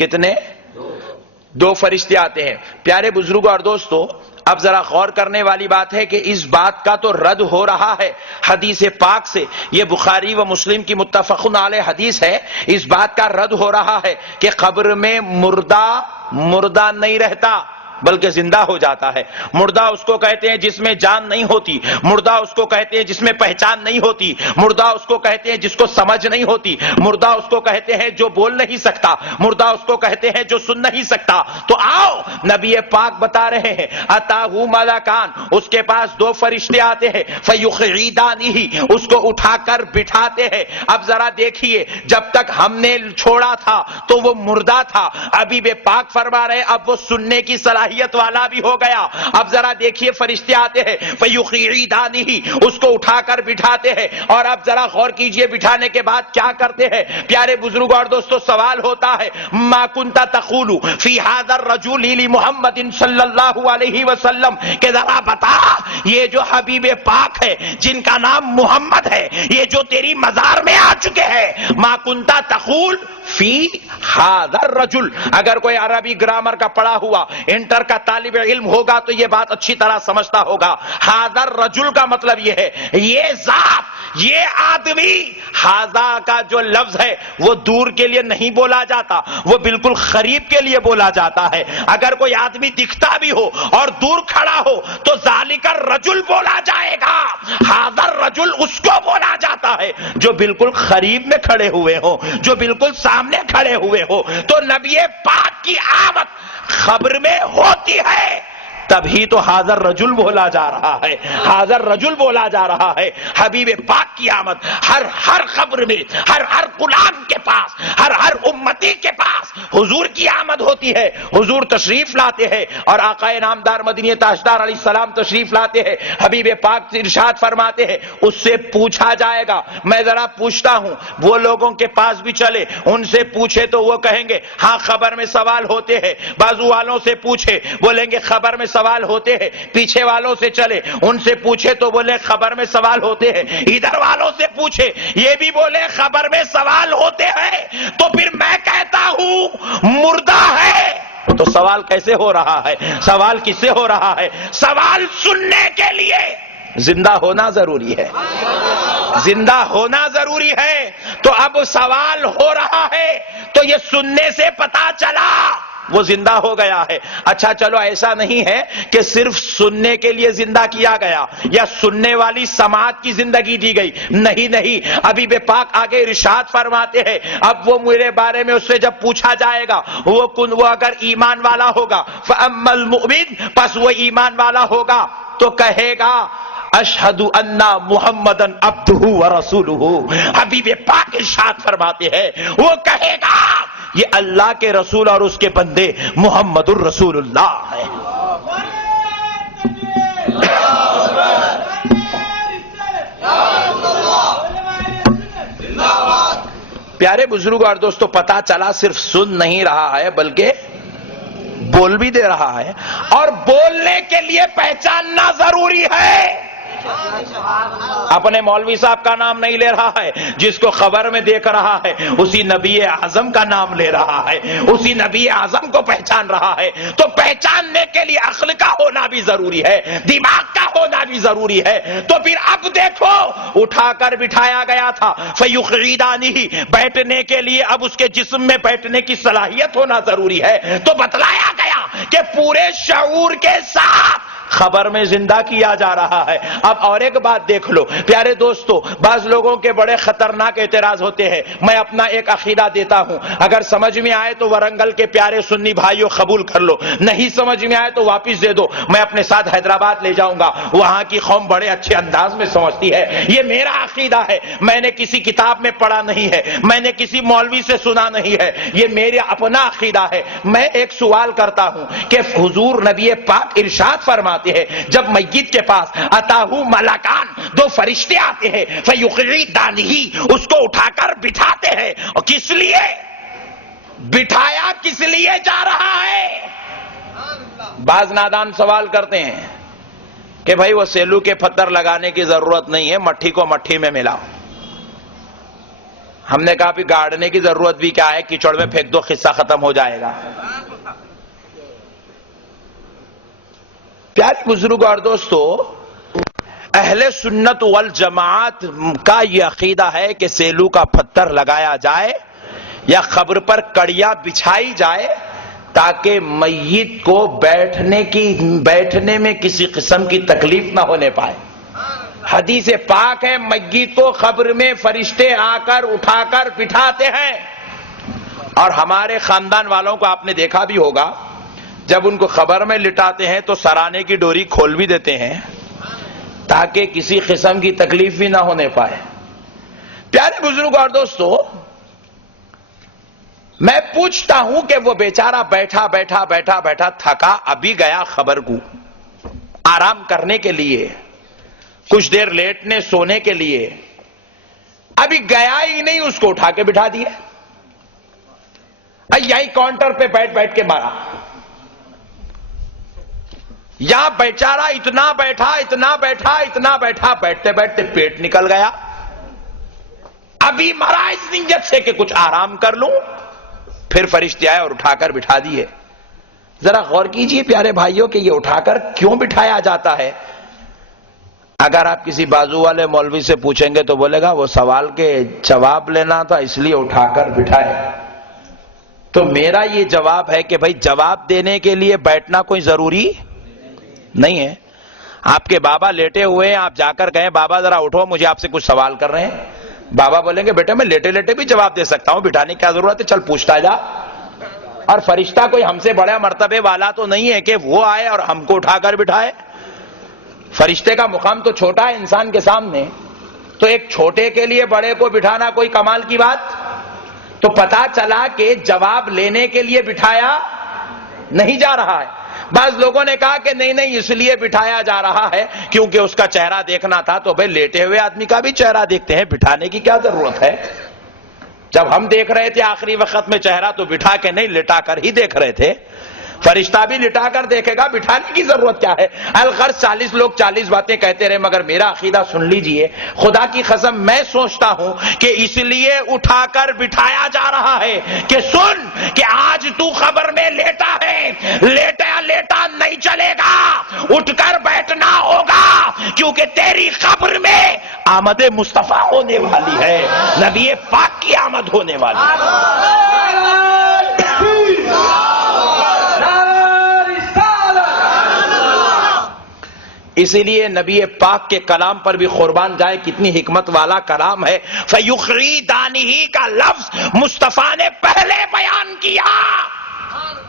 کتنے؟ دو فرشتے آتے ہیں۔ پیارے بزرگوں اور دوستو، اب ذرا غور کرنے والی بات ہے کہ اس بات کا تو رد ہو رہا ہے حدیث پاک سے، یہ بخاری و مسلم کی متفق علیہ حدیث ہے، اس بات کا رد ہو رہا ہے کہ قبر میں مردہ نہیں رہتا بلکہ زندہ ہو جاتا ہے۔ مردہ اس کو کہتے ہیں جس میں جان نہیں ہوتی، مردہ اس کو کہتے ہیں جس میں پہچان نہیں ہوتی، مردہ اس کو کہتے ہیں جس کو سمجھ نہیں ہوتی، مردہ اس کو کہتے ہیں جو بول نہیں سکتا، مردہ اس کو کہتے ہیں جو سن نہیں سکتا۔ تو آؤ نبی پاک بتا رہے ہیں اتاہ ملکان، اس کے پاس دو فرشتے آتے ہیں، فیقعدانہ، اس کو اٹھا کر بٹھاتے ہیں۔ اب ذرا دیکھیے، جب تک ہم نے چھوڑا تھا تو وہ مردہ تھا، ابھی بے پاک فرما رہے اب وہ سننے کی صلاحیت والا بھی ہو گیا۔ اب ذرا دیکھیے فرشتے آتے ہیں، فیقعدانہ، اس کو اٹھا کر بٹھاتے ہیں، اور اب ذرا غور کیجئے بٹھانے کے بعد کیا کرتے ہیں۔ پیارے بزرگوں اور دوستو، سوال ہوتا ہے ما کنت تقول فی ھذا الرجل لمحمد صلی اللہ علیہ وسلم، کہ ذرا بتا یہ جو حبیب پاک ہے جن کا نام محمد ہے، یہ جو تیری مزار میں آ چکے ہیں، ما کنت تقول فی ھذا الرجل، اگر کوئی عربی گرامر کا پڑھا ہوا انٹر کا طالب علم ہوگا تو یہ بات اچھی طرح سمجھتا ہوگا۔ ھذا الرجل کا مطلب یہ ہے یہ ذات، یہ آدمی۔ ھذا کا جو لفظ ہے وہ دور کے لیے نہیں بولا جاتا، وہ بالکل قریب کے لیے بولا جاتا ہے۔ اگر کوئی آدمی دکھتا بھی ہو اور دور کھڑا ہو تو ذالک الرجل بولا جائے گا، ھذا الرجل اس کو بولا جاتا ہے جو بالکل قریب میں کھڑے ہوئے ہو، جو بالکل سامنے کھڑے ہوئے ہو۔ تو نبی پاک کی آمد خبر میں ہوتی ہے تبھی تو حاضر رجل بولا جا رہا ہے، حاضر رجل بولا جا رہا ہے۔ حبیب پاک کی آمد ہر خبر میں، ہر غلام کے پاس، ہر امتی کے پاس حضور کی آمد ہوتی ہے۔ حضور تشریف لاتے ہیں اور آقا نامدار مدنی تاجدار علیہ السلام تشریف لاتے ہیں، حبیب پاک ارشاد فرماتے ہیں اس سے پوچھا جائے گا۔ میں ذرا پوچھتا ہوں، وہ لوگوں کے پاس بھی چلے، ان سے پوچھے تو وہ کہیں گے ہاں خبر میں سوال ہوتے ہیں، بازو والوں سے پوچھے بولیں گے خبر میں سوال ہوتے ہیں، پیچھے والوں سے چلے ان سے پوچھے تو بولے خبر میں سوال ہوتے ہیں، ادھر والوں سے پوچھے یہ بھی بولے خبر میں سوال ہوتے ہیں۔ تو پھر میں کہتا ہوں مردہ ہے تو سوال کیسے ہو رہا ہے؟ سوال کس سے ہو رہا ہے؟ سوال سننے کے لیے زندہ ہونا ضروری ہے، زندہ ہونا ضروری ہے۔ تو اب سوال ہو رہا ہے تو یہ سننے سے پتا چلا وہ زندہ ہو گیا ہے۔ اچھا چلو ایسا نہیں ہے کہ صرف سننے کے لیے زندہ کیا گیا یا سننے والی سماعت کی زندگی دی گئی، نہیں، ابھی بے پاک آگے ارشاد فرماتے ہیں اب وہ میرے بارے میں اس سے جب پوچھا جائے گا وہ اگر ایمان والا ہوگا فَأَمَّا الْمُؤْمِنُ، پس وہ ایمان والا ہوگا تو کہے گا اشہد ان محمدن عبدہ ورسولہ۔ حبیب پاک ارشاد فرماتے ہیں وہ کہے گا یہ اللہ کے رسول اور اس کے بندے محمد الرسول اللہ ہے۔ پیارے بزرگ اور دوستو، پتا چلا صرف سن نہیں رہا ہے بلکہ بول بھی دے رہا ہے، اور بولنے کے لیے پہچاننا ضروری ہے۔ اپنے مولوی صاحب کا نام نہیں لے رہا ہے، جس کو خبر میں دیکھ رہا ہے اسی نبی اعظم کا نام لے رہا ہے، اسی نبی اعظم کو پہچان رہا ہے۔ تو پہچاننے کے لیے عقل کا ہونا بھی ضروری ہے، دماغ کا ہونا بھی ضروری ہے۔ تو پھر اب دیکھو اٹھا کر بٹھایا گیا تھا، فیقعدانہ، بیٹھنے کے لیے اب اس کے جسم میں بیٹھنے کی صلاحیت ہونا ضروری ہے۔ تو بتلایا گیا کہ پورے شعور کے ساتھ خبر میں زندہ کیا جا رہا ہے۔ اب اور ایک بات دیکھ لو پیارے دوستو، بعض لوگوں کے بڑے خطرناک اعتراض ہوتے ہیں۔ میں اپنا ایک عقیدہ دیتا ہوں، اگر سمجھ میں آئے تو ورنگل کے پیارے سنی بھائیوں قبول کر لو، نہیں سمجھ میں آئے تو واپس دے دو، میں اپنے ساتھ حیدرآباد لے جاؤں گا، وہاں کی قوم بڑے اچھے انداز میں سمجھتی ہے۔ یہ میرا عقیدہ ہے، میں نے کسی کتاب میں پڑھا نہیں ہے، میں نے کسی مولوی سے سنا نہیں ہے، یہ میرا اپنا عقیدہ ہے۔ میں ایک سوال کرتا ہوں کہ حضور نبی پاک ارشاد فرماتے ہیں جب میت کے پاس اتاہ ملکان، دو فرشتے آتے ہیں، فیقعدانہ، اس کو اٹھا کر بٹھاتے ہیں، اور کس لیے بٹھایا، کس لیے جا رہا ہے؟ بعض نادان سوال کرتے ہیں کہ بھائی وہ سیلو کے پتھر لگانے کی ضرورت نہیں ہے، مٹھی کو مٹھی میں ملاؤ۔ ہم نے کہا بھی گاڑنے کی ضرورت بھی کیا ہے، کیچڑ میں پھینک دو، قصہ ختم ہو جائے گا۔ پیارے بزرگ اور دوستو، اہل سنت والجماعت کا یہ عقیدہ ہے کہ سیلو کا پتھر لگایا جائے یا قبر پر کڑیا بچھائی جائے تاکہ میت کو بیٹھنے میں کسی قسم کی تکلیف نہ ہونے پائے۔ حدیث پاک ہے، میت کو قبر میں فرشتے آ کر اٹھا کر بٹھاتے ہیں، اور ہمارے خاندان والوں کو آپ نے دیکھا بھی ہوگا، جب ان کو قبر میں لٹاتے ہیں تو سرانے کی ڈوری کھول بھی دیتے ہیں تاکہ کسی قسم کی تکلیف بھی نہ ہونے پائے۔ پیارے بزرگ اور دوستو، میں پوچھتا ہوں کہ وہ بیچارہ بیٹھا تھکا، ابھی گیا قبر کو آرام کرنے کے لیے، کچھ دیر لیٹنے سونے کے لیے، ابھی گیا ہی نہیں، اس کو اٹھا کے بٹھا دیا، یہی کاؤنٹر پہ بیٹھ کے مارا۔ یا بیچارہ اتنا بیٹھا، بیٹھتے بیٹھتے پیٹ نکل گیا، ابھی مرا اس نیت سے کہ کچھ آرام کر لوں، پھر فرشتے آئے اور اٹھا کر بٹھا دیے۔ ذرا غور کیجئے پیارے بھائیوں کہ یہ اٹھا کر کیوں بٹھایا جاتا ہے؟ اگر آپ کسی بازو والے مولوی سے پوچھیں گے تو بولے گا وہ سوال کے جواب لینا تھا اس لیے اٹھا کر بٹھائے۔ تو میرا یہ جواب ہے کہ بھائی جواب دینے کے لیے بیٹھنا کوئی ضروری نہیں ہے۔ آپ کے بابا لیٹے ہوئے ہیں، آپ جا کر کہیں بابا ذرا اٹھو، مجھے آپ سے کچھ سوال کر رہے ہیں، بابا بولیں گے بیٹے میں لیٹے لیٹے بھی جواب دے سکتا ہوں، بٹھانے کی کیا ضرورت ہے، چل پوچھتا جا۔ اور فرشتہ کوئی ہم سے بڑے مرتبے والا تو نہیں ہے کہ وہ آئے اور ہم کو اٹھا کر بٹھائے۔ فرشتے کا مقام تو چھوٹا ہے انسان کے سامنے، تو ایک چھوٹے کے لیے بڑے کو بٹھانا کوئی کمال کی بات؟ تو پتا چلا کہ جواب لینے کے لیے بٹھایا نہیں جا رہا ہے۔ بعض لوگوں نے کہا کہ نہیں اس لیے بٹھایا جا رہا ہے کیونکہ اس کا چہرہ دیکھنا تھا، تو بھائی لیٹے ہوئے آدمی کا بھی چہرہ دیکھتے ہیں، بٹھانے کی کیا ضرورت ہے؟ جب ہم دیکھ رہے تھے آخری وقت میں چہرہ تو بٹھا کے نہیں، لٹا کر ہی دیکھ رہے تھے۔ فرشتہ بھی لٹا کر دیکھے گا، بٹھانے کی ضرورت کیا ہے؟ الغرض 40 لوگ 40 باتیں کہتے رہے، مگر میرا عقیدہ سن لیجئے، خدا کی قسم میں سوچتا ہوں کہ اس لیے اٹھا کر بٹھایا جا رہا ہے کہ سن کہ آج تو قبر میں لیٹا ہے، لیٹا نہیں چلے گا، اٹھ کر بیٹھنا ہوگا، کیونکہ تیری قبر میں آمد مصطفیٰ ہونے والی ہے، نبی پاک کی آمد ہونے والی ہے۔ اسی لیے نبی پاک کے کلام پر بھی قربان جائے، کتنی حکمت والا کلام ہے۔ فَيُخْرِدَانِهِ کا لفظ مصطفیٰ نے پہلے بیان کیا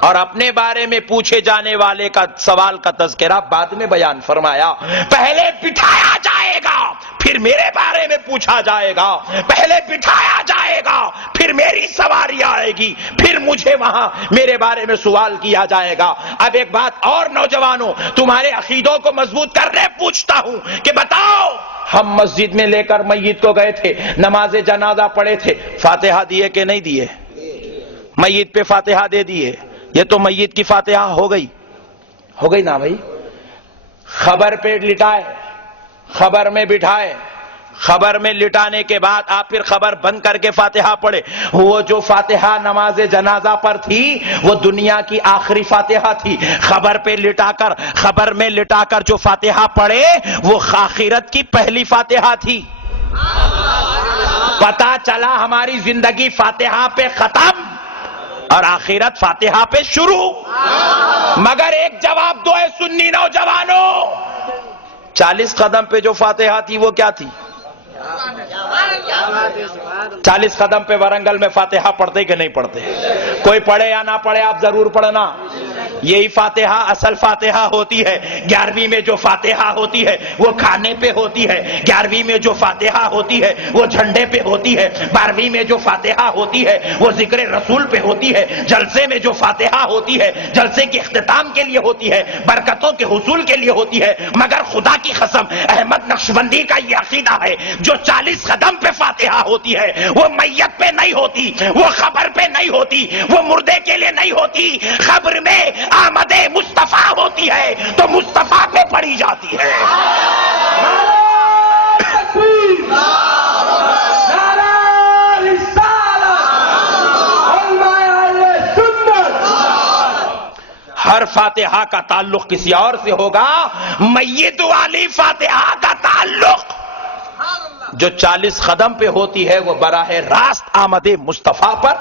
اور اپنے بارے میں پوچھے جانے والے کا سوال کا تذکرہ بعد میں بیان فرمایا۔ پہلے بٹھایا جائے گا، پھر میرے بارے میں پوچھا جائے گا، پہلے بٹھایا جائے گا، پھر میری سواری آئے گی، پھر مجھے وہاں میرے بارے میں سوال کیا جائے گا۔ اب ایک بات اور نوجوانوں، تمہارے عقیدوں کو مضبوط کرنے پوچھتا ہوں کہ بتاؤ، ہم مسجد میں لے کر میت کو گئے تھے، نماز جنازہ پڑھے تھے، فاتحہ دیے کہ نہیں دیے؟ میت پہ فاتحہ دے دیے، یہ تو میت کی فاتحہ ہو گئی نا بھائی۔ خبر پہ لٹائے، خبر میں بٹھائے، خبر میں لٹانے کے بعد آپ پھر خبر بند کر کے فاتحہ پڑھے۔ وہ جو فاتحہ نماز جنازہ پر تھی وہ دنیا کی آخری فاتحہ تھی، خبر میں لٹا کر جو فاتحہ پڑھے وہ آخرت کی پہلی فاتحہ تھی۔ پتا چلا ہماری زندگی فاتحہ پہ ختم اور آخرت فاتحہ پہ شروع۔ مگر ایک جواب دو ہے سنی نوجوانوں، 40 قدم پہ جو فاتحہ تھی وہ کیا تھی؟ 40 قدم پہ ورنگل میں فاتحہ پڑھتے کہ نہیں پڑھتے؟ کوئی پڑھے یا نہ پڑھے آپ ضرور پڑھنا۔ یہی فاتحہ اصل فاتحہ ہوتی ہے۔ 11ویں میں جو فاتحہ ہوتی ہے وہ کھانے پہ ہوتی ہے، 11ویں میں جو فاتحہ ہوتی ہے وہ جھنڈے پہ ہوتی ہے، 12ویں میں جو فاتحہ ہوتی ہے وہ ذکر رسول پہ ہوتی ہے، جلسے میں جو فاتحہ ہوتی ہے جلسے کے اختتام کے لیے ہوتی ہے، برکتوں کے حصول کے لیے ہوتی ہے۔ مگر خدا کی قسم احمد نقشبندی کا یہ عقیدہ ہے جو 40 قدم پہ فاتحہ ہوتی ہے وہ میت پہ نہیں ہوتی، وہ خبر پہ نہیں ہوتی، وہ مردے کے لیے نہیں ہوتی، خبر میں آمد مصطفیٰ ہوتی ہے تو مصطفیٰ پہ پڑھی جاتی ہے۔ ہر فاتحہ کا تعلق کسی اور سے ہوگا، میت والی فاتحہ کا تعلق جو 40 قدم پہ ہوتی ہے وہ براہ راست آمد مصطفیٰ پر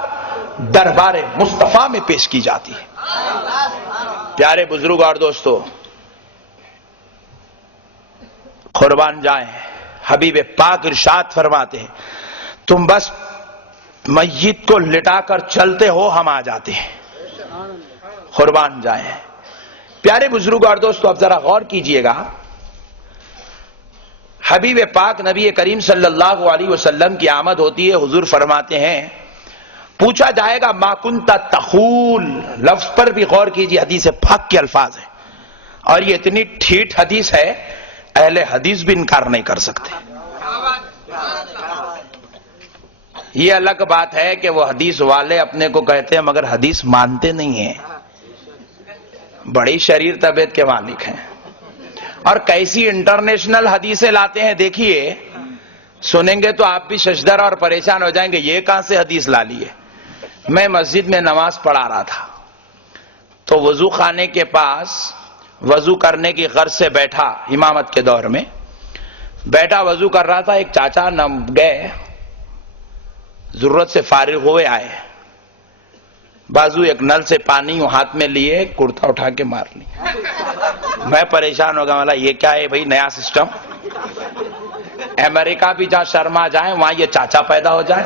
دربار مصطفیٰ میں پیش کی جاتی ہے۔ پیارے بزرگ اور دوستو، قربان جائیں، حبیب پاک ارشاد فرماتے ہیں تم بس میت کو لٹا کر چلتے ہو، ہم آ جاتے ہیں۔ قربان جائیں پیارے بزرگ اور دوستو، اب ذرا غور کیجئے گا، حبیب پاک نبی کریم صلی اللہ علیہ وسلم کی آمد ہوتی ہے، حضور فرماتے ہیں پوچھا جائے گا ما کنت تقول، لفظ پر بھی غور کیجئے، حدیث پاک کے الفاظ ہیں اور یہ اتنی ٹھیٹ حدیث ہے اہل حدیث بھی انکار نہیں کر سکتے۔ یہ الگ بات ہے کہ وہ حدیث والے اپنے کو کہتے ہیں مگر حدیث مانتے نہیں ہیں، بڑی شریر طبیعت کے مالک ہیں اور کیسی انٹرنیشنل حدیثیں لاتے ہیں، دیکھیے سنیں گے تو آپ بھی ششدر اور پریشان ہو جائیں گے، یہ کہاں سے حدیث لا لی ہے۔ میں مسجد میں نماز پڑھا رہا تھا تو وضو خانے کے پاس وضو کرنے کی غرض سے بیٹھا، امامت کے دور میں بیٹھا وضو کر رہا تھا، ایک چاچا گئے، ضرورت سے فارغ ہوئے آئے، بازو ایک نل سے پانی ہاتھ میں لیے، کرتا اٹھا کے مار لی۔ میں پریشان ہو گیا، مطلب یہ کیا ہے بھائی نیا سسٹم، امریکہ بھی جہاں شرما جائیں وہاں یہ چاچا پیدا ہو جائے۔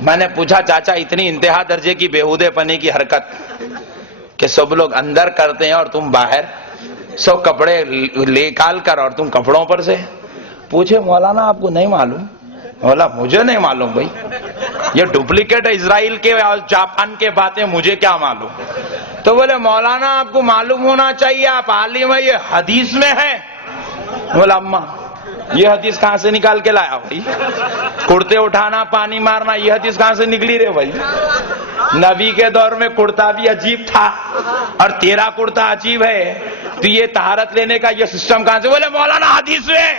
میں نے پوچھا چاچا اتنی انتہا درجے کی بےہودے پنے کی حرکت کہ سب لوگ اندر کرتے ہیں اور تم باہر، سب کپڑے نکال کر اور تم کپڑوں پر سے؟ پوچھے مولانا آپ کو نہیں معلوم؟ مولا مجھے نہیں معلوم بھائی، یہ ڈپلیکیٹ ہے اسرائیل کے اور جاپان کے باتیں، مجھے کیا معلوم؟ تو بولے مولانا آپ کو معلوم ہونا چاہیے، آپ عالم ہے، یہ حدیث میں ہے۔ بولا اماں یہ حدیث کہاں سے نکال کے لایا بھائی؟ کرتے اٹھانا پانی مارنا یہ حدیث کہاں سے نکلی رے بھائی؟ نبی کے دور میں کرتا بھی عجیب تھا اور تیرا کرتا عجیب ہے، تو یہ طہارت لینے کا یہ سسٹم کہاں سے؟ بولے مولانا حدیث میں،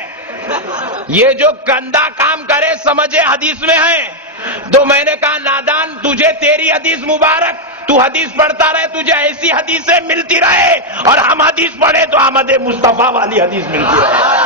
یہ جو گندا کام کرے سمجھے حدیث میں ہے۔ تو میں نے کہا نادان، تجھے تیری حدیث مبارک، تو حدیث پڑھتا رہے، تجھے ایسی حدیثیں ملتی رہے اور ہم حدیث پڑھے تو احمد مصطفیٰ والی حدیث ملتی رہے۔